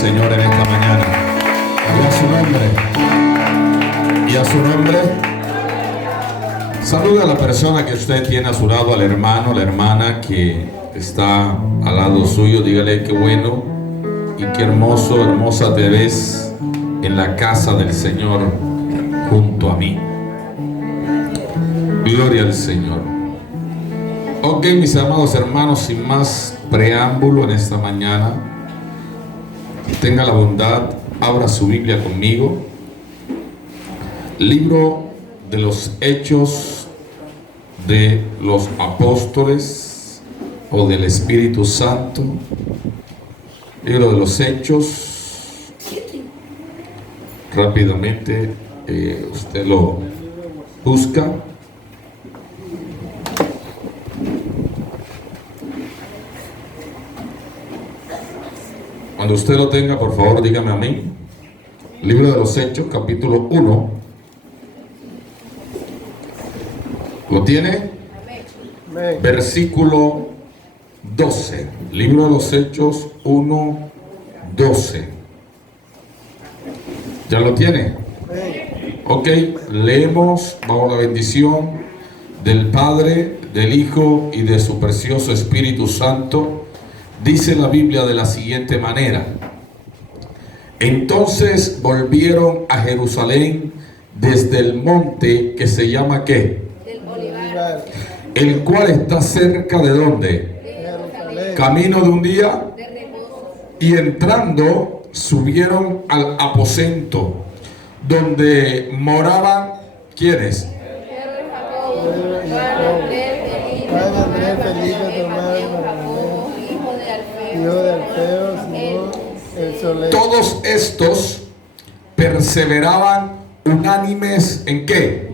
Señor en esta mañana. Y a su nombre. Y a su nombre. Saluda a la persona que usted tiene a su lado, al hermano, la hermana que está al lado suyo. Dígale qué bueno y qué hermoso, hermosa te ves en la casa del Señor junto a mí. Gloria al Señor. Ok, mis amados hermanos, sin más preámbulo en esta mañana, tenga la bondad, abra su Biblia conmigo. Libro de los Hechos de los Apóstoles o del Espíritu Santo. Libro de los Hechos. Rápidamente usted lo busca. Cuando usted lo tenga, por favor, dígame amén. Libro de los Hechos, capítulo 1. ¿Lo tiene? Amén. Versículo 12. Libro de los Hechos 1, 12. ¿Ya lo tiene? Amén. Ok, leemos bajo la bendición del Padre, del Hijo y de su precioso Espíritu Santo. Dice la Biblia de la siguiente manera: entonces volvieron a Jerusalén desde el monte que se llama ¿qué? El Olivar, el cual está cerca de ¿dónde? Jerusalén. Camino de un día de reposo. Y entrando subieron al aposento donde moraban ¿quiénes? Todos estos perseveraban unánimes ¿en qué?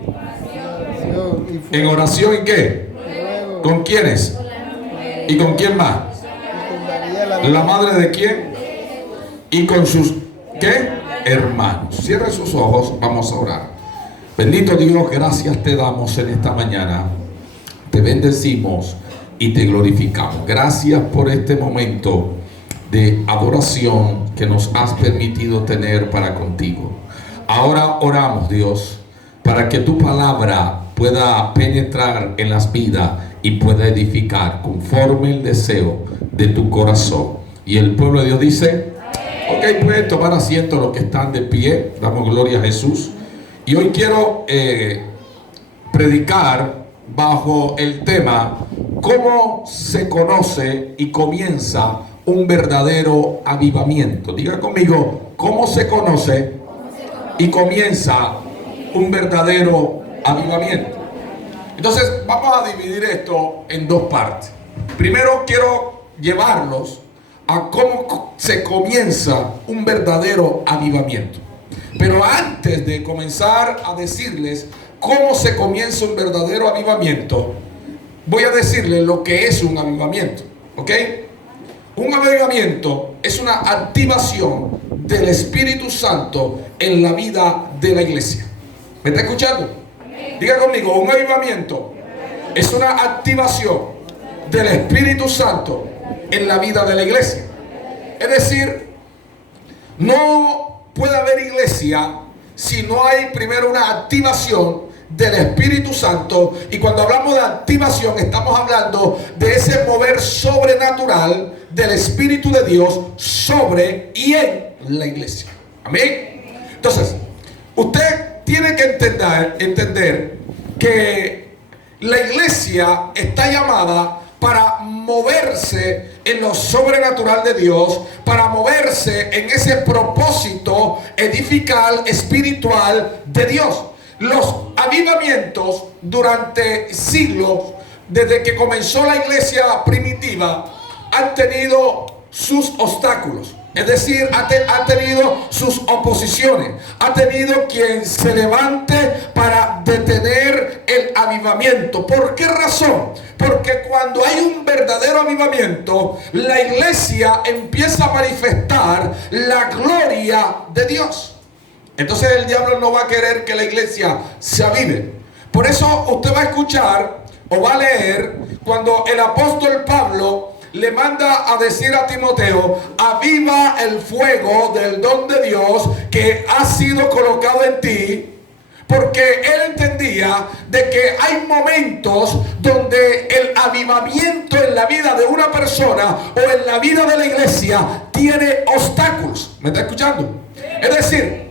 En oración. ¿En qué? ¿Con quiénes? ¿Y con quién más? ¿La madre de quién? Y con sus ¿qué? Hermanos. Cierre sus ojos, vamos a orar. Bendito Dios, gracias te damos en esta mañana. Te bendecimos y te glorificamos. Gracias por este momento de adoración que nos has permitido tener para contigo. Ahora oramos, Dios, para que tu palabra pueda penetrar en las vidas y pueda edificar conforme el deseo de tu corazón. Y el pueblo de Dios dice, ok, pueden tomar asiento los que están de pie. Damos gloria a Jesús. Y hoy quiero predicar bajo el tema ¿cómo se conoce y comienza un verdadero avivamiento? Diga conmigo, ¿cómo se conoce y comienza un verdadero avivamiento? Entonces vamos a dividir esto en dos partes. Primero quiero llevarlos a cómo se comienza un verdadero avivamiento. Pero antes de comenzar a decirles cómo se comienza un verdadero avivamiento, voy a decirles lo que es un avivamiento. ¿Ok? Un avivamiento es una activación del Espíritu Santo en la vida de la iglesia. ¿Me está escuchando? Diga conmigo, un avivamiento es una activación del Espíritu Santo en la vida de la iglesia. Es decir, no puede haber iglesia si no hay primero una activación del Espíritu Santo. Y cuando hablamos de activación, estamos hablando de ese mover sobrenatural del Espíritu de Dios sobre y en la iglesia. Amén. Entonces, usted tiene que entender que la iglesia está llamada para moverse en lo sobrenatural de Dios, para moverse en ese propósito edifical, espiritual de Dios. Los avivamientos durante siglos, desde que comenzó la iglesia primitiva, han tenido sus obstáculos. Es decir, ha tenido sus oposiciones. Ha tenido quien se levante para detener el avivamiento. ¿Por qué razón? Porque cuando hay un verdadero avivamiento, la iglesia empieza a manifestar la gloria de Dios. Entonces el diablo no va a querer que la iglesia se avive. Por eso usted va a escuchar o va a leer cuando el apóstol Pablo le manda a decir a Timoteo: aviva el fuego del don de Dios que ha sido colocado en ti. Porque él entendía de que hay momentos donde el avivamiento en la vida de una persona o en la vida de la iglesia tiene obstáculos. ¿Me está escuchando? Es decir,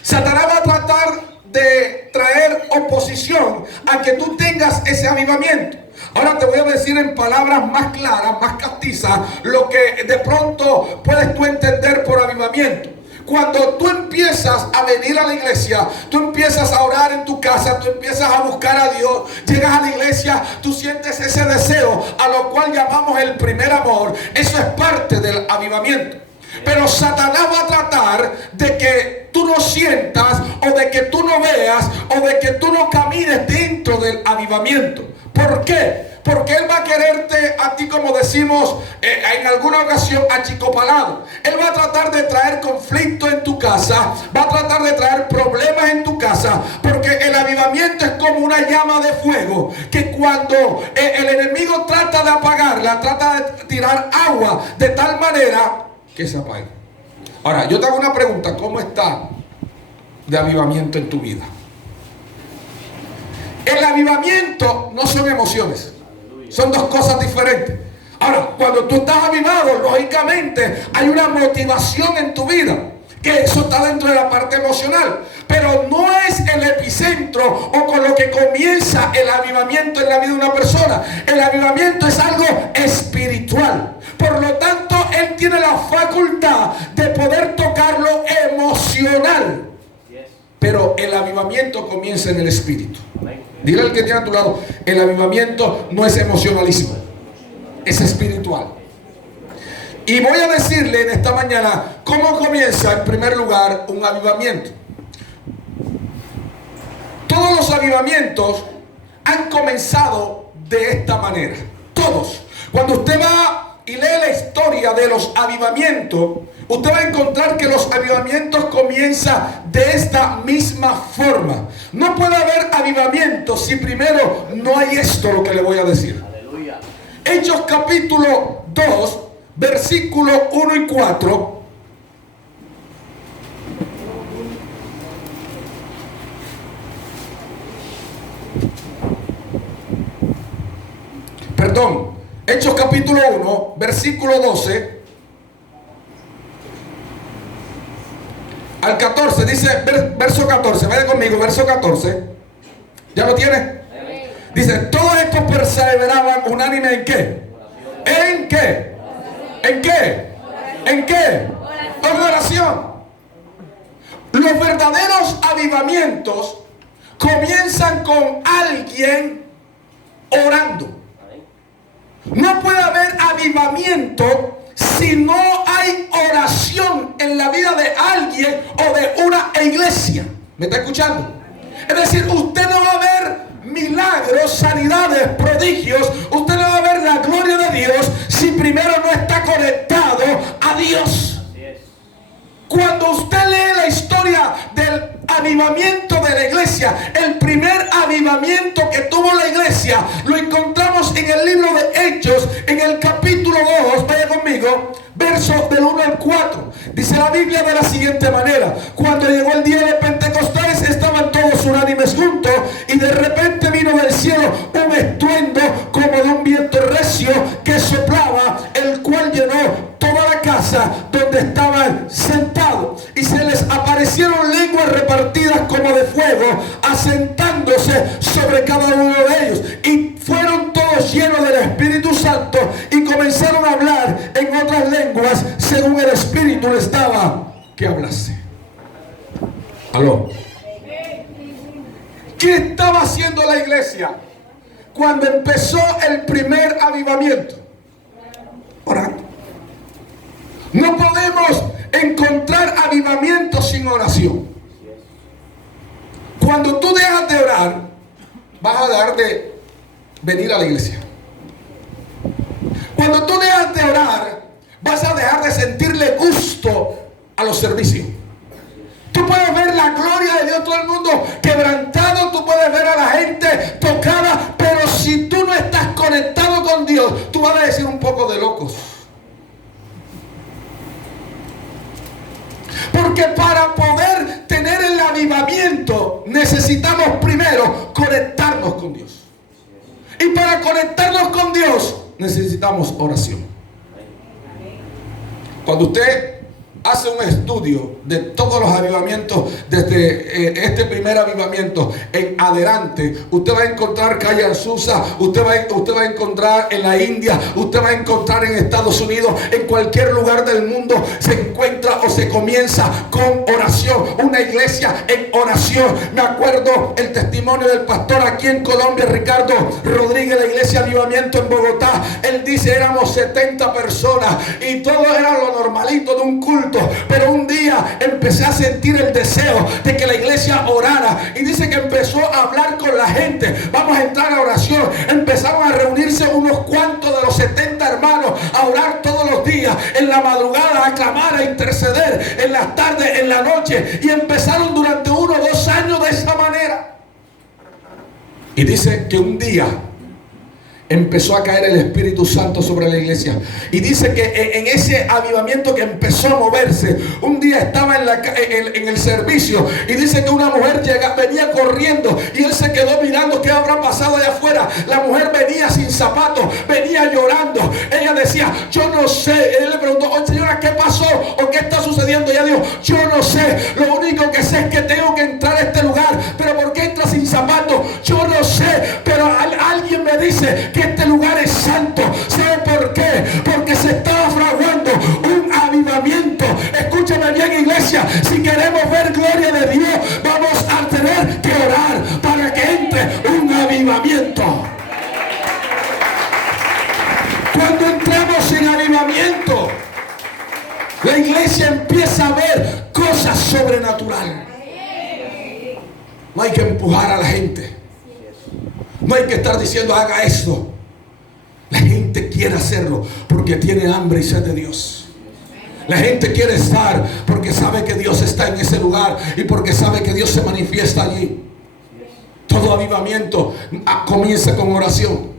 Satanás va a tratar de traer oposición a que tú tengas ese avivamiento. Ahora te voy a decir en palabras más claras, más castizas, lo que de pronto puedes tú entender por avivamiento. Cuando tú empiezas a venir a la iglesia, tú empiezas a orar en tu casa, tú empiezas a buscar a Dios, llegas a la iglesia, tú sientes ese deseo, a lo cual llamamos el primer amor. Eso es parte del avivamiento. Pero Satanás va a tratar de que tú no sientas, o de que tú no veas, o de que tú no camines dentro del avivamiento. ¿Por qué? Porque él va a quererte a ti, como decimos en alguna ocasión, achicopalado. Él va a tratar de traer conflicto en tu casa, va a tratar de traer problemas en tu casa, porque el avivamiento es como una llama de fuego, que cuando el enemigo trata de apagarla, trata de tirar agua de tal manera que se apague. Ahora, yo te hago una pregunta: ¿cómo está de avivamiento en tu vida? El avivamiento no son emociones, son dos cosas diferentes. Ahora, cuando tú estás avivado, lógicamente hay una motivación en tu vida, que eso está dentro de la parte emocional, pero no es el epicentro o con lo que comienza el avivamiento en la vida de una persona. El avivamiento es algo espiritual. Por lo tanto, él tiene la facultad de poder tocar lo emocional. Pero el avivamiento comienza en el espíritu. Dile al que tiene a tu lado: el avivamiento no es emocionalismo, es espiritual. Y voy a decirle en esta mañana cómo comienza en primer lugar un avivamiento. Todos los avivamientos han comenzado de esta manera. Todos. Cuando usted va y lee la historia de los avivamientos, usted va a encontrar que los avivamientos comienzan de esta misma forma. No puede haber avivamiento si primero no hay esto, lo que le voy a decir. Aleluya. Hechos capítulo 2, versículos 1 y 4. Perdón. Hechos capítulo 1, versículo 12 al 14, dice, verso 14, vaya conmigo, verso 14. ¿Ya lo tiene? Dice: todos estos perseveraban unánime ¿en qué? ¿En qué? ¿En qué? ¿En qué? En oración. Los verdaderos avivamientos comienzan con alguien orando. No puede haber avivamiento si no hay oración en la vida de alguien o de una iglesia. ¿Me está escuchando? Es decir, usted no va a ver milagros, sanidades, prodigios, usted no va a ver la gloria de Dios si primero no está conectado a Dios. Cuando usted lee la historia del avivamiento de la iglesia, el primer avivamiento que tuvo la iglesia lo encontramos en el libro de Hechos, en el capítulo 2, vaya conmigo, versos del 1 al 4. Dice la Biblia de la siguiente manera: cuando llegó el día de Pentecostés, estaban todos unánimes juntos, y de repente vino del cielo un estruendo como de un viento recio que soplaba, el cual llenó toda la casa donde estaban sentados, y se les aparecieron lenguas repartidas como de fuego, asentándose sobre cada uno de ellos, y fueron todos llenos del Espíritu Santo y comenzaron a hablar en otras lenguas según el Espíritu les daba que hablase. Aló. ¿Qué estaba haciendo la iglesia cuando empezó el primer avivamiento? Orando. No podemos encontrar avivamiento sin oración. Cuando tú dejas de orar, vas a dejar de venir a la iglesia. Cuando tú dejas de orar, vas a dejar de sentirle gusto a los servicios. Tú puedes ver la gloria de Dios, todo el mundo quebrantado, tú puedes ver a la gente tocada, pero si tú no estás conectado con Dios, tú vas a decir un poco de locos. Porque para poder tener el avivamiento necesitamos primero conectarnos con Dios. Y para conectarnos con Dios necesitamos oración. Cuando usted hace un estudio de todos los avivamientos, desde este primer avivamiento en adelante, usted va a encontrar calle Azusa, usted va a encontrar en la India, usted va a encontrar en Estados Unidos, en cualquier lugar del mundo se encuentra o se comienza con oración, una iglesia en oración. Me acuerdo el testimonio del pastor aquí en Colombia, Ricardo Rodríguez, la iglesia Avivamiento en Bogotá. Él dice, éramos 70 personas y todo era lo normalito de un culto. Pero un día empecé a sentir el deseo de que la iglesia orara. Y dice que empezó a hablar con la gente. Vamos a entrar a oración. Empezaron a reunirse unos cuantos de los 70 hermanos a orar todos los días. En la madrugada a clamar, a interceder. En las tardes, en la noche. Y empezaron durante 1 o 2 años de esa manera. Y dice que un día empezó a caer el Espíritu Santo sobre la iglesia. Y dice que en ese avivamiento que empezó a moverse, un día estaba en el servicio. Y dice que una mujer venía corriendo. Y él se quedó mirando qué habrá pasado allá afuera. La mujer venía sin zapatos, venía llorando. Ella decía, yo no sé. Él le preguntó, oh, señora, ¿qué pasó? ¿O qué está sucediendo? Ella dijo, yo no sé. Lo único que sé es que tengo que entrar a este lugar. Pero ¿por qué entra sin zapatos? Yo no sé. Pero alguien me dice que este lugar es santo. ¿Sabe por qué? Porque se estaba fraguando un avivamiento. Escúchame bien, iglesia, si queremos ver gloria de Dios, vamos a tener que orar para que entre un avivamiento. Cuando entramos en avivamiento, la iglesia empieza a ver cosas sobrenaturales. No hay que empujar a la gente. No hay que estar diciendo haga esto. La gente quiere hacerlo porque tiene hambre y sed de Dios. La gente quiere estar porque sabe que Dios está en ese lugar y porque sabe que Dios se manifiesta allí. Todo avivamiento comienza con oración.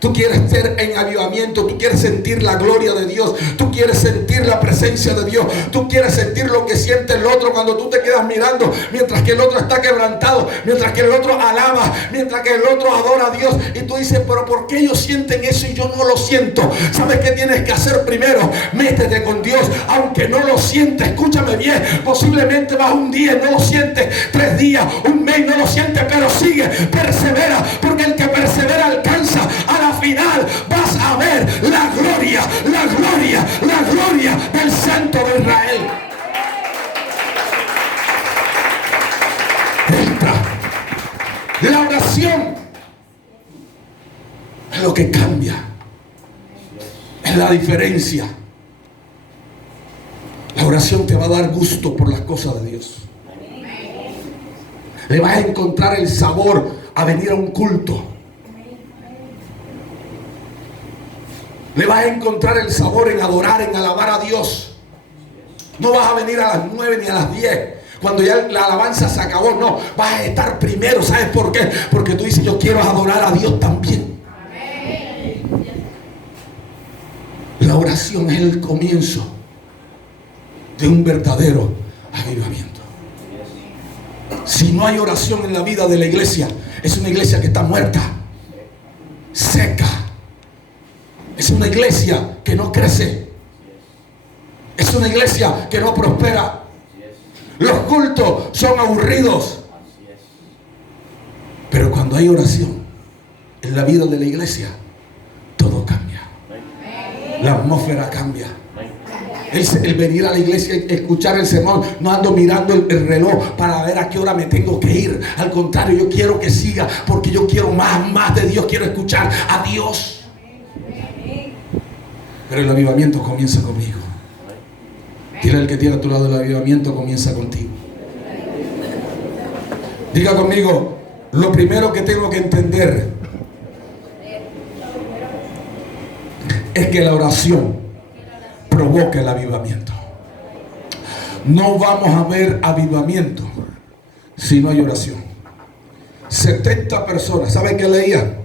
Tú quieres estar en avivamiento, tú quieres sentir la gloria de Dios, tú quieres sentir la presencia de Dios, tú quieres sentir lo que siente el otro cuando tú te quedas mirando mientras que el otro está quebrantado, mientras que el otro alaba, mientras que el otro adora a Dios. Y tú dices, pero ¿por qué ellos sienten eso y yo no lo siento? ¿Sabes qué tienes que hacer primero? Métete con Dios, aunque no lo sientes. Escúchame bien, posiblemente vas un día y no lo sientes, 3 días, un mes no lo sientes, pero sigue, persevera, porque el que persevera alcanza. A la final vas a ver la gloria, la gloria, la gloria del Santo de Israel. Entra. La oración es lo que cambia, es la diferencia. La oración te va a dar gusto por las cosas de Dios. Le vas a encontrar el sabor a venir a un culto. Le vas a encontrar el sabor en adorar, en alabar a Dios. No vas a venir a las 9 ni a las 10 cuando ya la alabanza se acabó. No, vas a estar primero. ¿Sabes por qué? Porque tú dices, yo quiero adorar a Dios también. La oración es el comienzo de un verdadero avivamiento. Si no hay oración en la vida de la iglesia, es una iglesia que está muerta, seca. Es una iglesia que no crece. Es una iglesia que no prospera. Los cultos son aburridos. Pero cuando hay oración en la vida de la iglesia, todo cambia. La atmósfera cambia. El venir a la iglesia y escuchar el sermón, no ando mirando el reloj para ver a qué hora me tengo que ir. Al contrario, yo quiero que siga porque yo quiero más de Dios. Quiero escuchar a Dios. Pero el avivamiento comienza conmigo. Dile al que tiene a tu lado, el avivamiento comienza contigo. Diga conmigo, lo primero que tengo que entender es que la oración provoca el avivamiento. No vamos a ver avivamiento si no hay oración. 70 personas, ¿saben qué leía?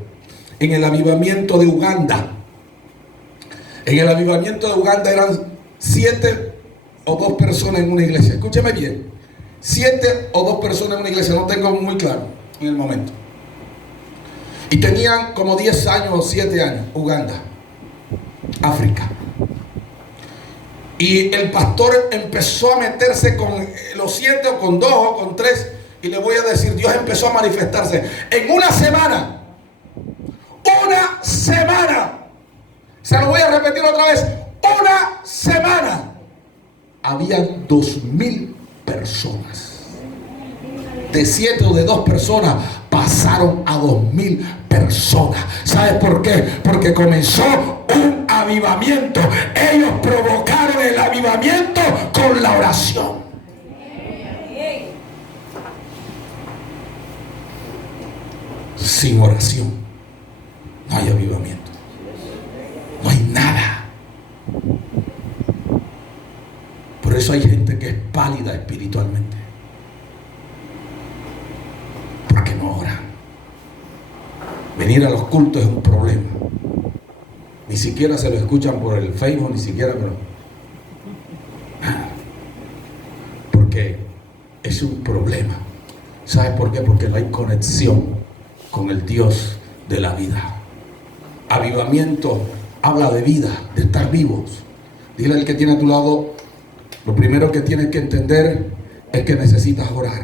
En el avivamiento de Uganda, En el avivamiento de Uganda eran 7 o 2 personas en una iglesia. Escúcheme bien. 7 o 2 personas en una iglesia, no tengo muy claro en el momento. Y tenían como 10 años o 7 años, Uganda, África. Y el pastor empezó a meterse con los 7 o con 2 o con 3. Y le voy a decir, Dios empezó a manifestarse. En una semana. Se lo voy a repetir otra vez. Una semana. Había 2,000 personas. De 7 o de 2 personas pasaron a 2,000 personas. ¿Sabes por qué? Porque comenzó un avivamiento. Ellos provocaron el avivamiento con la oración. Sin oración no hay avivamiento. No hay nada. Por eso hay gente que es pálida espiritualmente. Porque no oran. Venir a los cultos es un problema. Ni siquiera se lo escuchan por el Facebook, ni siquiera, pero porque es un problema. ¿Sabes por qué? Porque no hay conexión con el Dios de la vida. Avivamiento habla de vida, de estar vivos. Dile al que tiene a tu lado, lo primero que tienes que entender es que necesitas orar.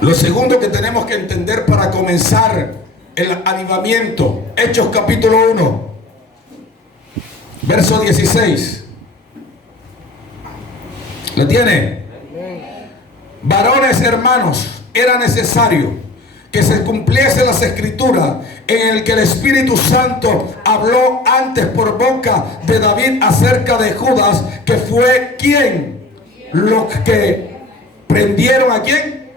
Lo segundo que tenemos que entender para comenzar el avivamiento, Hechos capítulo 1, verso 16. ¿Lo tiene? Varones hermanos, era necesario que se cumpliese las escrituras en el que el Espíritu Santo habló antes por boca de David acerca de Judas, que fue ¿quién? Los que prendieron ¿a quién?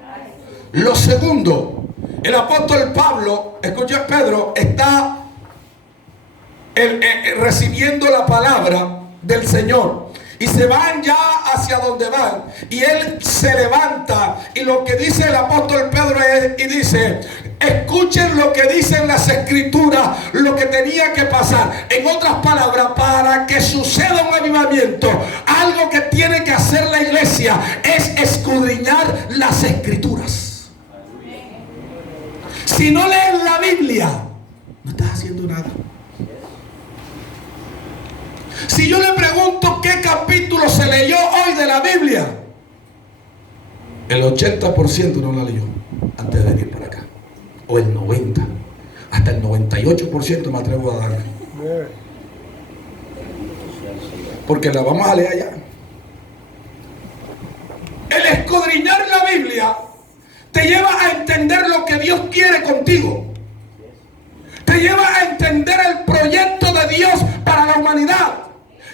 Lo segundo, el apóstol Pablo, escucha, Pedro está recibiendo la palabra del Señor. Y se van ya hacia donde van. Y él se levanta. Y lo que dice el apóstol Pedro es, y dice, escuchen lo que dicen las escrituras, lo que tenía que pasar. En otras palabras, para que suceda un avivamiento, algo que tiene que hacer la iglesia es escudriñar las escrituras. Si no lees la Biblia, no estás haciendo nada. Si yo le pregunto qué capítulo se leyó hoy de la Biblia, el 80% no la leyó antes de venir para acá. O el 90%. Hasta el 98% me atrevo a darle. Porque la vamos a leer allá. El escudriñar la Biblia te lleva a entender lo que Dios quiere contigo. Te lleva a entender el proyecto de Dios para la humanidad.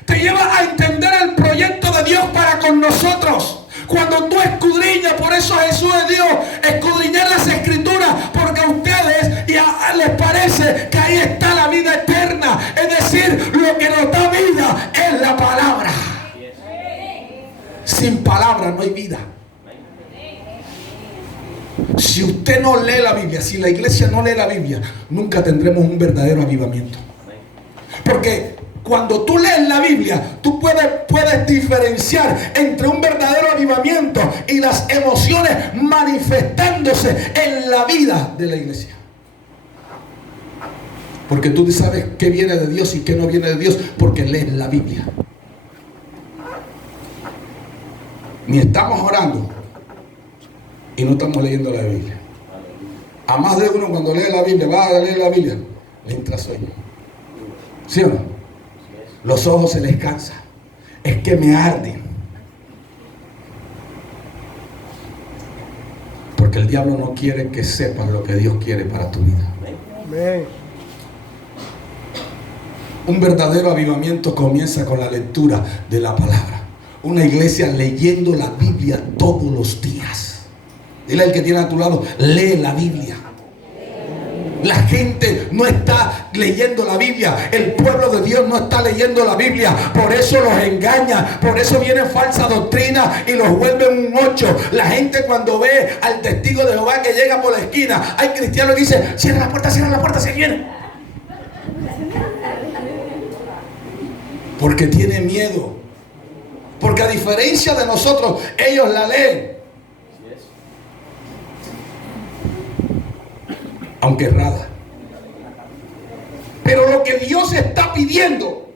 Te lleva a entender el proyecto de Dios para con nosotros. Cuando tú escudriñas, por eso Jesús es Dios, escudriñar las escrituras, porque a ustedes les parece que ahí está la vida eterna. Es decir, lo que nos da vida es la palabra. Sin palabra no hay vida. Si usted no lee la Biblia, si la iglesia no lee la Biblia, nunca tendremos un verdadero avivamiento. Porque cuando tú lees la Biblia, tú puedes diferenciar entre un verdadero avivamiento y las emociones manifestándose en la vida de la iglesia. Porque tú sabes qué viene de Dios y qué no viene de Dios, porque lees la Biblia. Ni estamos orando y no estamos leyendo la Biblia. A más de uno cuando lee la Biblia, va a leer la Biblia, le entra sueño. ¿Sí o no? Los ojos se les cansa. Es que me arden. Porque el diablo no quiere que sepas lo que Dios quiere para tu vida. Amén. Un verdadero avivamiento comienza con la lectura de la palabra. Una iglesia leyendo la Biblia todos los días. Dile al que tiene a tu lado, lee la Biblia. La gente no está leyendo la Biblia. El pueblo de Dios no está leyendo la Biblia. Por eso los engaña. Por eso viene falsa doctrina y los vuelven un 8. La gente cuando ve al testigo de Jehová que llega por la esquina, hay cristianos que dicen, cierra la puerta, se viene. Porque tiene miedo. Porque a diferencia de nosotros, ellos la leen. Aunque errada. Pero lo que Dios está pidiendo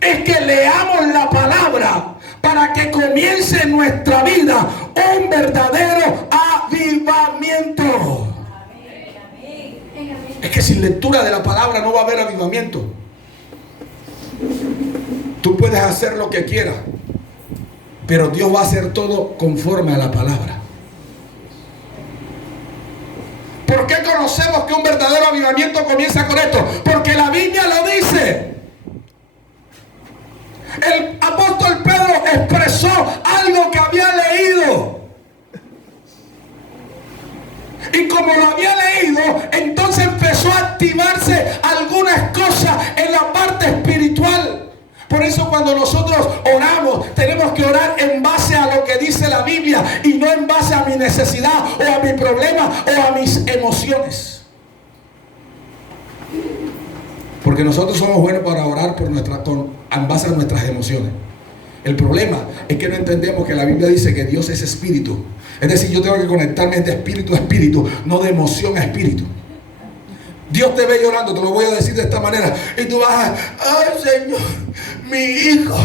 es que leamos la palabra para que comience en nuestra vida un verdadero avivamiento. Es que sin lectura de la palabra no va a haber avivamiento. Tú puedes hacer lo que quieras, pero Dios va a hacer todo conforme a la palabra. ¿Por qué conocemos que un verdadero avivamiento comienza con esto? Porque la Biblia lo dice. El apóstol Pedro expresó algo que había leído. Y como lo había leído, entonces empezó a activarse algunas cosas en la parte espiritual. Por eso cuando nosotros oramos, tenemos que orar en base a lo que dice la Biblia y no en base a mi necesidad o a mi problema o a mis emociones. Porque nosotros somos buenos para orar en base a nuestras emociones. El problema es que no entendemos que la Biblia dice que Dios es espíritu. Es decir, yo tengo que conectarme de espíritu a espíritu, no de emoción a espíritu. Dios te ve llorando, te lo voy a decir de esta manera. Y tú vas a, ay Señor, mi hijo,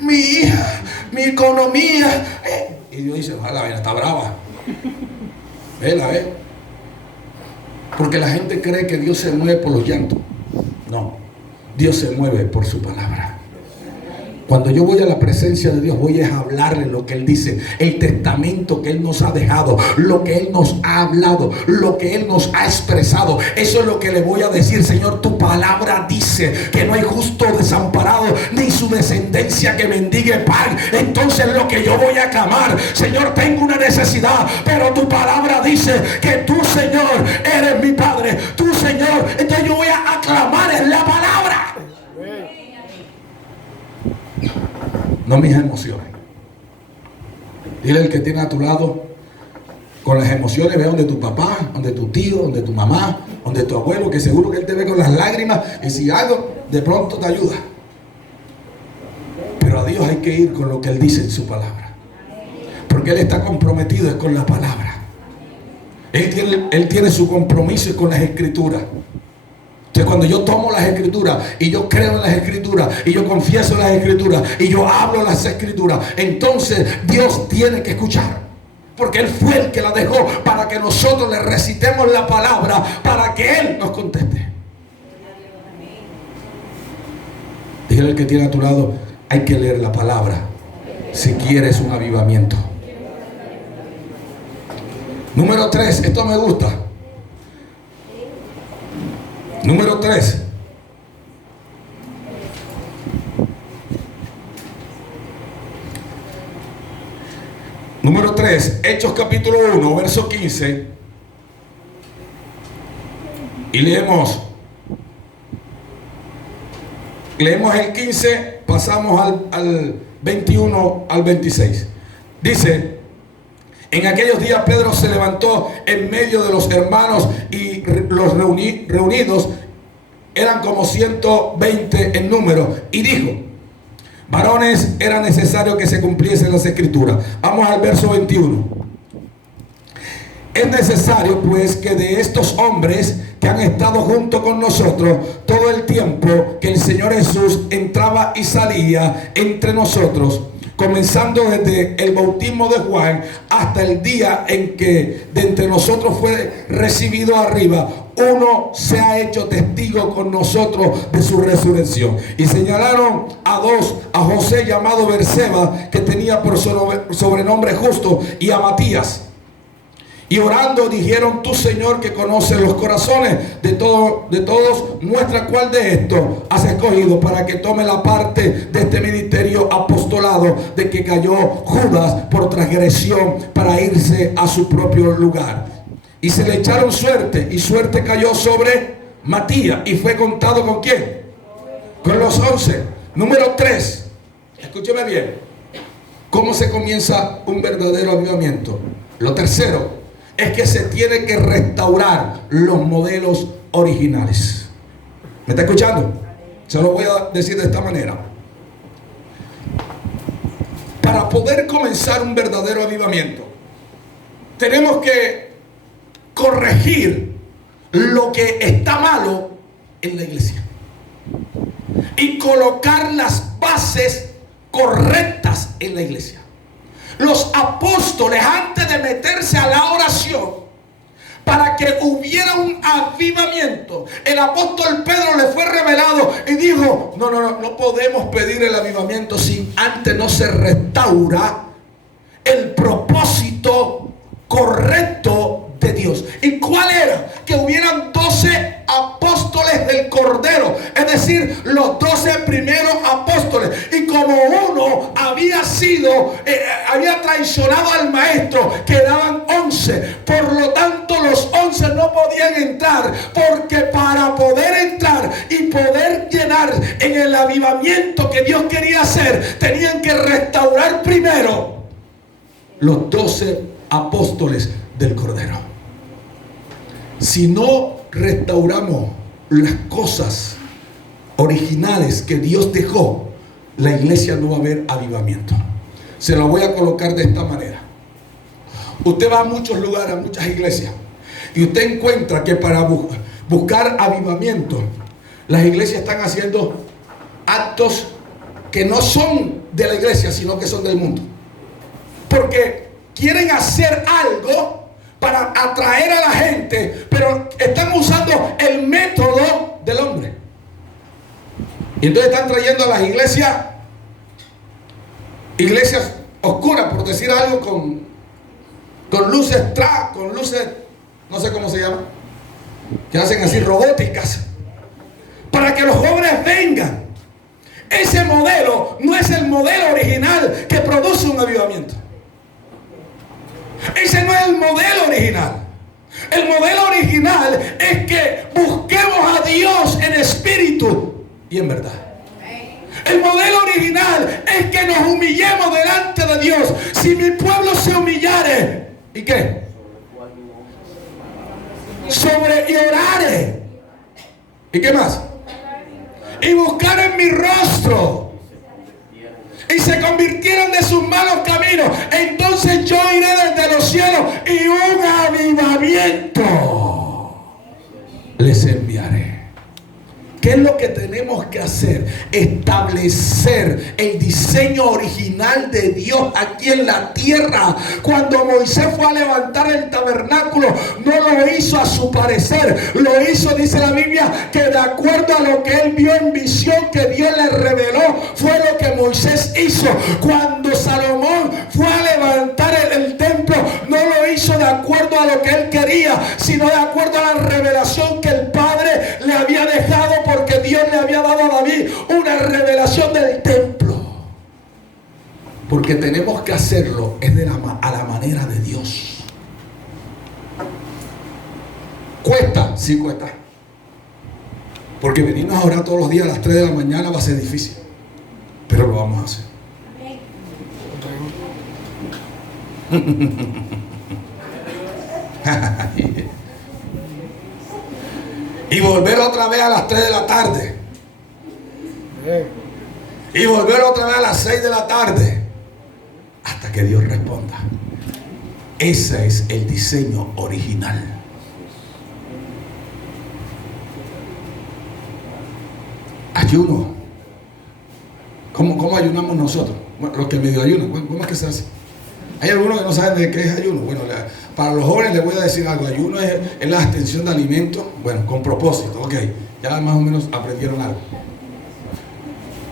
mi hija, mi economía. Y Dios dice, ojalá, la vaina está brava. Vela, ve. Porque la gente cree que Dios se mueve por los llantos. No, Dios se mueve por su palabra. Cuando yo voy a la presencia de Dios, voy a hablarle lo que Él dice, el testamento que Él nos ha dejado, lo que Él nos ha hablado, lo que Él nos ha expresado. Eso es lo que le voy a decir. Señor, tu palabra dice que no hay justo desamparado, ni su descendencia que mendigue pan. Entonces lo que yo voy a clamar, Señor, tengo una necesidad, pero tu palabra dice que tú, Señor, eres mi Padre. Tú, Señor, entonces yo voy a aclamar en la palabra. No mis emociones. Dile al que tiene a tu lado, con las emociones, ve donde tu papá, donde tu tío, donde tu mamá, donde tu abuelo, que seguro que él te ve con las lágrimas, y si algo, de pronto te ayuda. Pero a Dios hay que ir con lo que Él dice en su palabra. Porque Él está comprometido es con la palabra. Él tiene su compromiso con las escrituras. Entonces cuando yo tomo las escrituras y yo creo en las escrituras y yo confieso en las escrituras y yo hablo en las escrituras, entonces Dios tiene que escuchar. Porque Él fue el que la dejó para que nosotros le recitemos la palabra, para que Él nos conteste. Dígale al que tiene a tu lado, hay que leer la palabra si quieres un avivamiento. Número 3, esto me gusta. Número 3. Número 3, Hechos capítulo 1, verso 15. Y leemos el 15, pasamos al 21 al 26. Dice: en aquellos días Pedro se levantó en medio de los hermanos y los reunidos eran como 120 en número, y dijo: varones, era necesario que se cumpliesen las escrituras. Vamos al verso 21. Es necesario pues que de estos hombres que han estado junto con nosotros todo el tiempo que el Señor Jesús entraba y salía entre nosotros, comenzando desde el bautismo de Juan hasta el día en que de entre nosotros fue recibido arriba, uno se ha hecho testigo con nosotros de su resurrección. Y señalaron a dos, a José llamado Berseba, que tenía por sobrenombre Justo, y a Matías. Y orando dijeron: tú, Señor, que conoces los corazones de todos, muestra cuál de estos has escogido para que tome la parte de este ministerio apostolado de que cayó Judas por transgresión para irse a su propio lugar. Y se le echaron suerte, y suerte cayó sobre Matías, y fue contado ¿con quién? Con los 11. Número 3. Escúcheme bien. ¿Cómo se comienza un verdadero avivamiento? Lo tercero es que se tiene que restaurar los modelos originales. ¿Me está escuchando? Se lo voy a decir de esta manera. poder comenzar un verdadero avivamiento, tenemos que corregir lo que está malo en la iglesia y colocar las bases correctas en la iglesia. Los apóstoles, antes de meterse a la oración para que hubiera un avivamiento, el apóstol Pedro le fue revelado y dijo: no podemos pedir el avivamiento si antes no se restaura el propósito correcto de Dios. ¿Y cuál era? Que hubieran 12 apóstoles del Cordero, es decir, los 12 primeros apóstoles. Y como uno había traicionado al maestro, quedaban 11. Por lo tanto, los 11 no podían entrar, porque para poder entrar y poder llenar en el avivamiento que Dios quería hacer, tenían que restaurar primero los 12 apóstoles del Cordero. Si no restauramos las cosas originales que Dios dejó, la iglesia no va a haber avivamiento. Se lo voy a colocar de esta manera. Usted va a muchos lugares, a muchas iglesias, y usted encuentra que para buscar avivamiento, las iglesias están haciendo actos que no son de la iglesia, sino que son del mundo. Porque quieren hacer algo para atraer a la gente, pero están usando el método del hombre. Y entonces están trayendo a las iglesias oscuras, por decir algo, con luces con luces, no sé cómo se llama, que hacen así robóticas, para que los jóvenes vengan. Ese modelo no es el modelo original que produce un avivamiento. Ese no es el modelo original. El modelo original es que busquemos a Dios en espíritu y en verdad. El modelo original es que nos humillemos delante de Dios. Si mi pueblo se humillare, ¿y qué? Y orare. ¿Y qué más? Y buscar en mi rostro, y se convirtieron de sus malos caminos, entonces yo iré desde los cielos y un avivamiento les enviaré. ¿Qué es lo que tenemos que hacer? Establecer el diseño original de Dios aquí en la tierra. Cuando Moisés fue a levantar el tabernáculo, no lo hizo a su parecer, lo hizo, dice la Biblia, que de acuerdo a lo que él vio en visión que Dios le reveló, fue lo que Moisés hizo. Cuando Salomón fue a levantar el templo, no lo hizo de acuerdo a lo que él quería, sino de acuerdo a la revelación que el Padre le había dejado, porque Dios le había dado a David una revelación del templo. Porque tenemos que hacerlo a la manera de Dios. ¿Cuesta? Sí, cuesta. Porque venirnos a orar todos los días a las 3 de la mañana va a ser difícil, pero lo vamos a hacer. Y volver otra vez a las 3 de la tarde. Y volver otra vez a las 6 de la tarde. Hasta que Dios responda. Ese es el diseño original. Ayuno. ¿Cómo ayunamos nosotros? Bueno, los que medio ayunan, ¿cómo es que se hace? Hay algunos que no saben de qué es ayuno. Bueno, para los jóvenes les voy a decir algo. Ayuno es la abstención de alimentos, bueno, con propósito, ok. Ya más o menos aprendieron algo.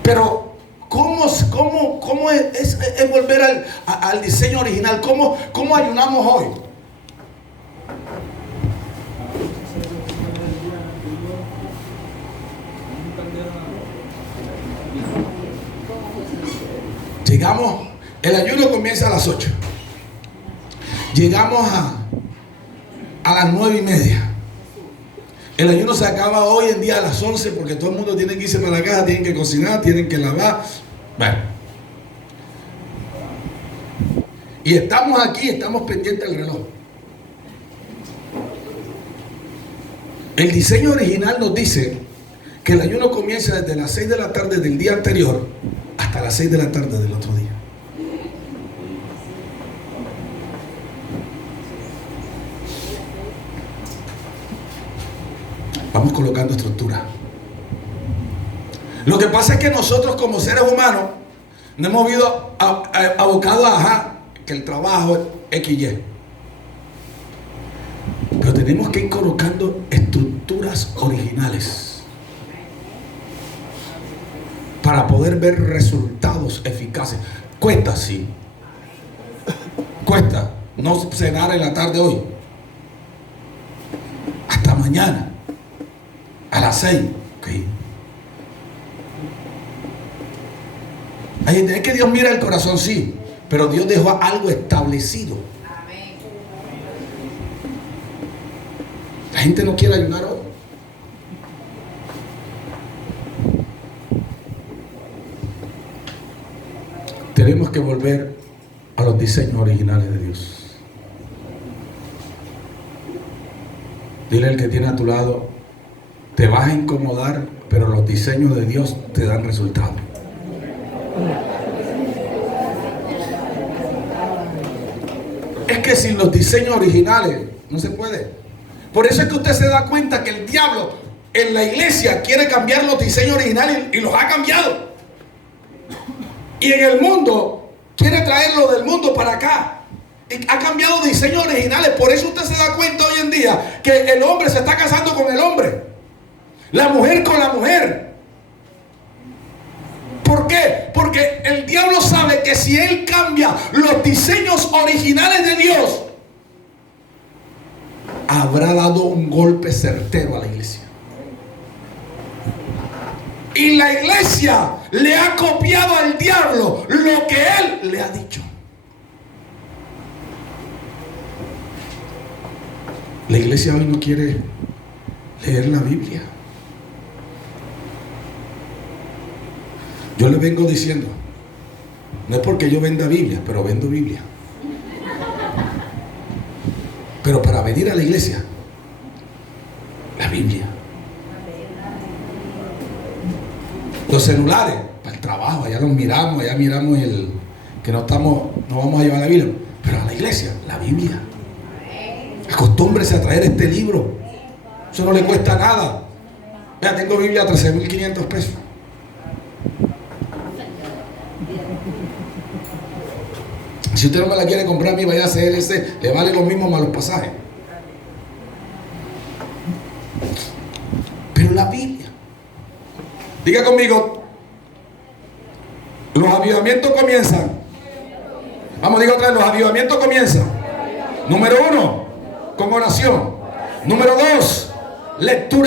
Pero, ¿cómo es volver al diseño original? ¿Cómo ayunamos hoy? Llegamos, el ayuno comienza a las 8. Llegamos a las 9:30. El ayuno se acaba hoy en día a las 11, porque todo el mundo tiene que irse para la casa, tienen que cocinar, tienen que lavar. Bueno. Y estamos aquí, estamos pendientes del reloj. El diseño original nos dice que el ayuno comienza desde las 6 de la tarde del día anterior hasta las 6 de la tarde del otro día. Vamos colocando estructura. Lo que pasa es que nosotros como seres humanos nos hemos visto abocados a que el trabajo es XY. Pero tenemos que ir colocando estructuras originales para poder ver resultados eficaces. Cuesta, sí. Cuesta no cenar en la tarde hoy. Hasta mañana. A las 6. Okay. Es que Dios mira el corazón, sí. Pero Dios dejó algo establecido. La gente no quiere ayunar hoy. Tenemos que volver a los diseños originales de Dios. Dile al que tiene a tu lado, te vas a incomodar, pero los diseños de Dios te dan resultado. Es que sin los diseños originales no se puede. Por eso es que usted se da cuenta que el diablo en la iglesia quiere cambiar los diseños originales y los ha cambiado. Y en el mundo quiere traerlo del mundo para acá. Y ha cambiado diseños originales. Por eso usted se da cuenta hoy en día que el hombre se está casando con el hombre, la mujer con la mujer. ¿Por qué? Porque el diablo sabe que si él cambia los diseños originales de Dios, habrá dado un golpe certero a la iglesia. Y la iglesia le ha copiado al diablo lo que él le ha dicho. La iglesia hoy no quiere leer la Biblia. Yo le vengo diciendo, no es porque yo venda Biblia, pero vendo Biblia. Pero para venir a la iglesia, la Biblia. Los celulares, para el trabajo, allá los miramos, allá miramos el que no vamos a llevar la Biblia. Pero a la iglesia, la Biblia. Acostúmbrese a traer este libro. Eso no le cuesta nada. Vea, tengo Biblia a 13,500 pesos. Si usted no me la quiere comprar a mí, vaya a CLC, le vale lo mismo más los pasajes. Pero la Biblia. Diga conmigo, los avivamientos comienzan. Vamos, diga otra vez, los avivamientos comienzan. Número 1, con oración. Número 2, lectura.